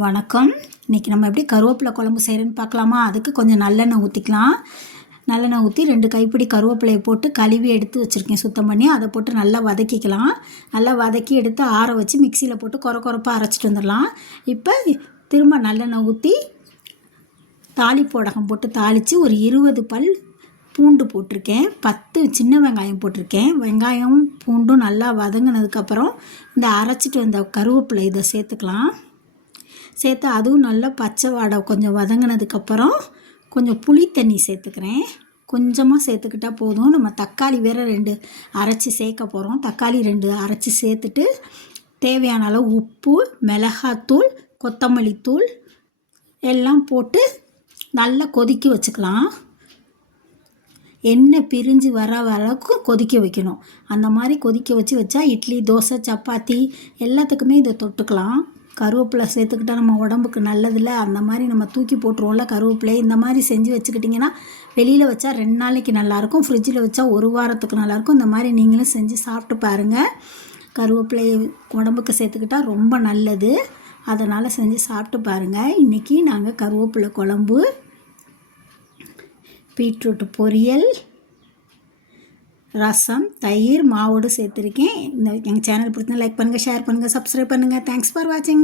வணக்கம். இன்றைக்கி நம்ம எப்படி கருவேப்பிலை குழம்பு செய்கிறேன்னு பார்க்கலாமா? அதுக்கு கொஞ்சம் நல்லெண்ணெய் ஊற்றிக்கலாம். நல்லெண்ணெய் ஊற்றி 2 கைப்பிடி கருவேப்பிலையை போட்டு கழுவி எடுத்து வச்சுருக்கேன் சுத்தம் பண்ணி. அதை போட்டு நல்லா வதக்கிக்கலாம். நல்லா வதக்கி எடுத்து ஆற வச்சு மிக்சியில் போட்டு கொரப்பாக அரைச்சிட்டு வந்துடலாம். இப்போ திரும்ப நல்லெண்ணெய் ஊற்றி தாளிப்பு வடகம் போட்டு தாளித்து ஒரு 20 பல் பூண்டு போட்டிருக்கேன். 10 சின்ன வெங்காயம் போட்டிருக்கேன். வெங்காயம் பூண்டும் நல்லா வதங்கினதுக்கப்புறம் இந்த அரைச்சிட்டு வந்த கருவேப்பிலை இதை சேர்த்துக்கலாம். சேர்த்து அதுவும் நல்லா பச்சை வாடை கொஞ்சம் வதங்கினதுக்கப்புறம் கொஞ்சம் புளி தண்ணி சேர்த்துக்கிறேன். கொஞ்சமாக சேர்த்துக்கிட்டால் போதும். நம்ம தக்காளி வேறு 2 அரைச்சி சேர்க்க போகிறோம். தக்காளி 2 அரைச்சி சேர்த்துட்டு தேவையான அளவு உப்பு, மிளகாத்தூள், கொத்தமல்லி தூள் எல்லாம் போட்டு நல்லா கொதிக்க வச்சுக்கலாம். எண்ணெய் பிரிஞ்சு வர அளவுக்கு கொதிக்க வைக்கணும். அந்த மாதிரி கொதிக்க வச்சா இட்லி, தோசை, சப்பாத்தி எல்லாத்துக்குமே இதை தொட்டுக்கலாம். கருவேப்பிலை சேர்த்துக்கிட்டால் நம்ம உடம்புக்கு நல்லதில்ல. அந்த மாதிரி நம்ம தூக்கி போட்டுருவோம்ல கருவேப்பிலை. இந்த மாதிரி செஞ்சு வச்சுக்கிட்டிங்கன்னா வெளியில் வச்சா 2 நாளைக்கு நல்லாயிருக்கும். ஃப்ரிட்ஜில் வச்சா 1 வாரத்துக்கு நல்லாயிருக்கும். இந்த மாதிரி நீங்களும் செஞ்சு சாப்பிட்டு பாருங்கள். கருவேப்பிலை உடம்புக்கு சேர்த்துக்கிட்டால் ரொம்ப நல்லது. அதனால் செஞ்சு சாப்பிட்டு பாருங்கள். இன்றைக்கி நாங்கள் கருவேப்பிலை குழம்பு, பீட்ரூட் பொரியல், ரசம், தயிர், மாவோடு சேர்த்துருக்கேன். எங்கள் சேனல் பிடிச்சிருந்தா லைக் பண்ணுங்கள், ஷேர் பண்ணுங்கள், சப்ஸ்கிரைப் பண்ணுங்கள். தேங்க்ஸ் ஃபார் வாட்சிங்.